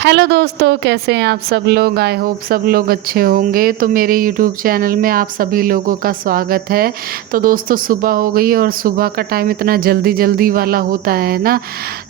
Hello दोस्तों, कैसे हैं आप सब लोग। आई होप सब लोग अच्छे होंगे। तो मेरे यूट्यूब चैनल में आप सभी लोगों का स्वागत है। तो दोस्तों, सुबह हो गई और सुबह का टाइम इतना जल्दी जल्दी वाला होता है ना।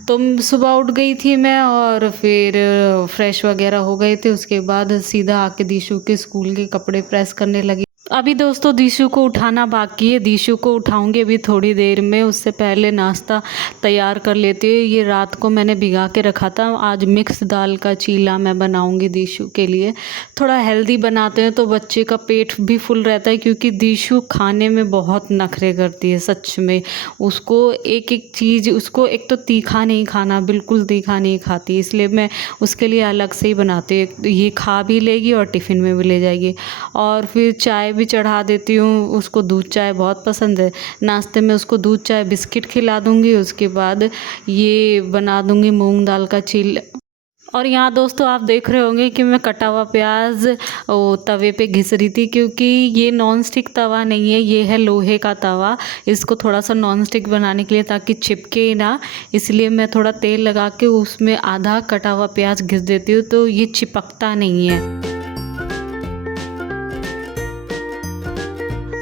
तो सुबह उठ गई थी मैं और फिर फ्रेश वगैरह हो गए थे। उसके बाद सीधा आके दीशु के स्कूल के कपड़े प्रेस करने लगी। अभी दोस्तों दीशु को उठाना बाकी है। दीशु को उठाऊंगी अभी थोड़ी देर में। उससे पहले नाश्ता तैयार कर लेती हूँ। ये रात को मैंने भिगा के रखा था। आज मिक्स दाल का चीला मैं बनाऊंगी दीशु के लिए। थोड़ा हेल्दी बनाते हैं तो बच्चे का पेट भी फुल रहता है, क्योंकि दीशु खाने में बहुत नखरे करती है सच में। उसको एक एक चीज़, उसको एक तो तीखा नहीं खाना, बिल्कुल तीखा नहीं खाती, इसलिए मैं उसके लिए अलग से ही बनाती हूँ। ये खा भी लेगी और टिफ़िन में भी ले जाएगी। और फिर चाय भी चढ़ा देती हूँ। उसको दूध चाय बहुत पसंद है। नाश्ते में उसको दूध चाय बिस्किट खिला दूँगी। उसके बाद ये बना दूँगी मूंग दाल का चीला। और यहाँ दोस्तों आप देख रहे होंगे कि मैं कटा हुआ प्याज तवे पे घिस रही थी, क्योंकि ये नॉन स्टिक तवा नहीं है, ये है लोहे का तवा। इसको थोड़ा सा नॉन स्टिक बनाने के लिए, ताकि चिपके ना, इसलिए मैं थोड़ा तेल लगा के उसमें आधा कटा हुआ प्याज घिस देती हूँ, तो ये चिपकता नहीं है।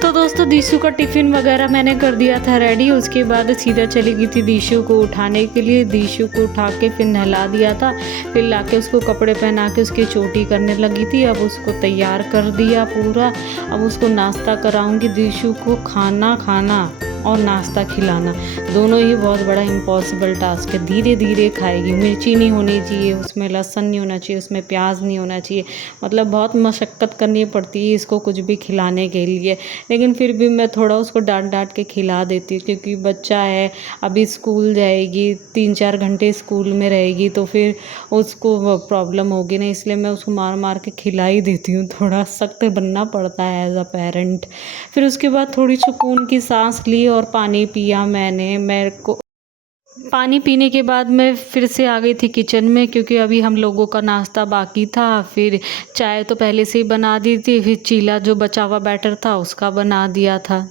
तो दोस्तों दीशु का टिफ़िन वगैरह मैंने कर दिया था रेडी। उसके बाद सीधा चली गई थी दीशु को उठाने के लिए। दीशु को उठा के फिर नहला दिया था। फिर लाके उसको कपड़े पहना के उसकी चोटी करने लगी थी। अब उसको तैयार कर दिया पूरा। अब उसको नाश्ता कराऊंगी। दीशु को खाना और नाश्ता खिलाना दोनों ही बहुत बड़ा इम्पॉसिबल टास्क है। धीरे धीरे खाएगी। मिर्ची नहीं होनी चाहिए उसमें, लहसुन नहीं होना चाहिए उसमें, प्याज नहीं होना चाहिए। मतलब बहुत मशक्क़त करनी पड़ती है इसको कुछ भी खिलाने के लिए। लेकिन फिर भी मैं थोड़ा उसको डांट के खिला देती हूँ, क्योंकि बच्चा है, अभी स्कूल जाएगी, 3-4 घंटे स्कूल में रहेगी, तो फिर उसको प्रॉब्लम होगी ना, इसलिए मैं उसको मार के खिला ही देती हूँ। थोड़ा सख्त बनना पड़ता है एज अ पेरेंट। फिर उसके बाद थोड़ी सुकून की सांस ली और पानी पिया मैंने। मेरे को पानी पीने के बाद मैं फिर से आ गई थी किचन में, क्योंकि अभी हम लोगों का नाश्ता बाकी था। फिर चाय तो पहले से ही बना दी थी। फिर चीला जो बचा हुआ बैटर था उसका बना दिया था।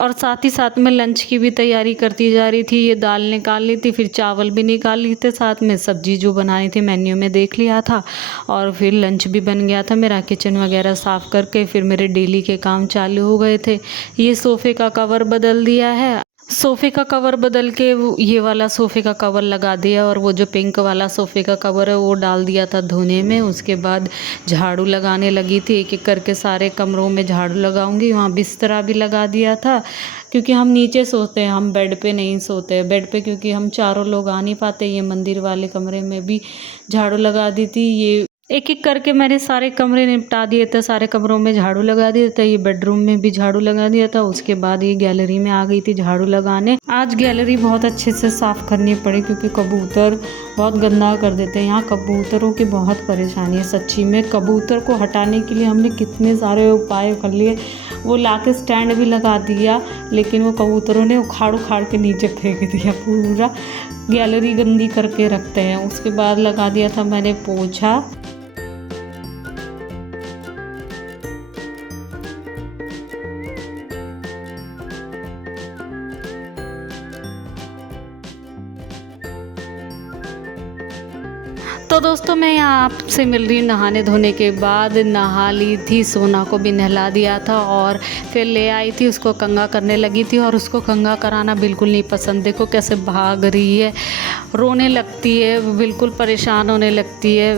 और साथ ही साथ में लंच की भी तैयारी करती जा रही थी। ये दाल निकाल ली थी, फिर चावल भी निकाल लिए थे, साथ में सब्जी जो बनानी थी मेन्यू में देख लिया था। और फिर लंच भी बन गया था मेरा। किचन वगैरह साफ़ करके फिर मेरे डेली के काम चालू हो गए थे। ये सोफ़े का कवर बदल दिया है। सोफ़े का कवर बदल के ये वाला सोफ़े का कवर लगा दिया, और वो जो पिंक वाला सोफ़े का कवर है वो डाल दिया था धोने में। उसके बाद झाड़ू लगाने लगी थी। एक एक करके सारे कमरों में झाड़ू लगाऊंगी। वहाँ बिस्तरा भी लगा दिया था, क्योंकि हम नीचे सोते हैं, हम बेड पे नहीं सोते। बेड पे क्योंकि हम चारों लोग आ नहीं पाते। ये मंदिर वाले कमरे में भी झाड़ू लगा दी थी। ये एक एक करके मैंने सारे कमरे निपटा दिए थे। सारे कमरों में झाड़ू लगा दिया था। ये बेडरूम में भी झाड़ू लगा दिया था। उसके बाद ये गैलरी में आ गई थी झाड़ू लगाने। आज गैलरी बहुत अच्छे से साफ़ करनी पड़ी, क्योंकि कबूतर बहुत गंदा कर देते हैं। यहाँ कबूतरों की बहुत परेशानी है सच्ची में। कबूतर को हटाने के लिए हमने कितने सारे उपाय कर लिए। वो लाके स्टैंड भी लगा दिया, लेकिन वो कबूतरों ने उखाड़ के नीचे फेंक दिया। पूरा गैलरी गंदी करके रखते हैं। उसके बाद लगा दिया था मैंने पोछा। तो दोस्तों मैं यहाँ आपसे मिल रही हूँ नहाने धोने के बाद। नहा ली थी, सोना को भी नहला दिया था, और फिर ले आई थी, उसको कंघा करने लगी थी। और उसको कंघा कराना बिल्कुल नहीं पसंद। देखो कैसे भाग रही है, रोने लगती है, बिल्कुल परेशान होने लगती है।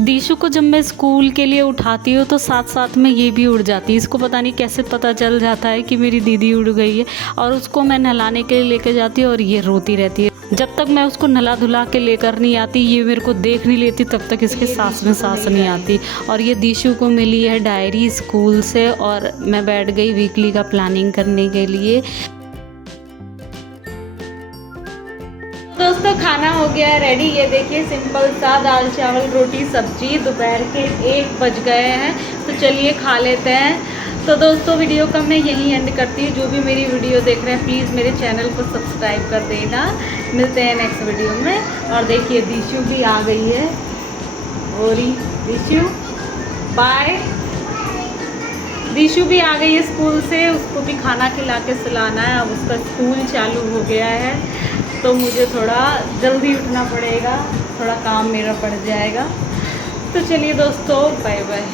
दीशु को जब मैं स्कूल के लिए उठाती हूँ तो साथ साथ में ये भी उड़ जाती है। इसको पता नहीं कैसे पता चल जाता है कि मेरी दीदी उड़ गई है, और उसको मैं नहलाने के लिए लेके जाती हूँ और ये रोती रहती है। जब तक मैं उसको नहला धुला के लेकर नहीं आती, ये मेरे को देख नहीं लेती, तब तक इसके सांस में सांस नहीं आती। और ये दीशु को मिली है डायरी स्कूल से, और मैं बैठ गई वीकली का प्लानिंग करने के लिए। दोस्तों खाना हो गया है रेडी। ये देखिए सिंपल सा दाल चावल रोटी सब्जी। दोपहर के 1 बज गए हैं, तो चलिए खा लेते हैं। तो दोस्तों वीडियो का मैं यहीं एंड करती हूँ। जो भी मेरी वीडियो देख रहे हैं प्लीज़ मेरे चैनल को सब्सक्राइब कर देना। मिलते हैं नेक्स्ट वीडियो में। और देखिए दीशु भी आ गई है। और दीशु बाय। दीशु भी आ गई है स्कूल से। उसको भी खाना खिला के सुलाना है। अब उसका स्कूल चालू हो गया है, तो मुझे थोड़ा जल्दी उठना पड़ेगा। थोड़ा काम मेरा पड़ जाएगा। तो चलिए दोस्तों, बाय बाय।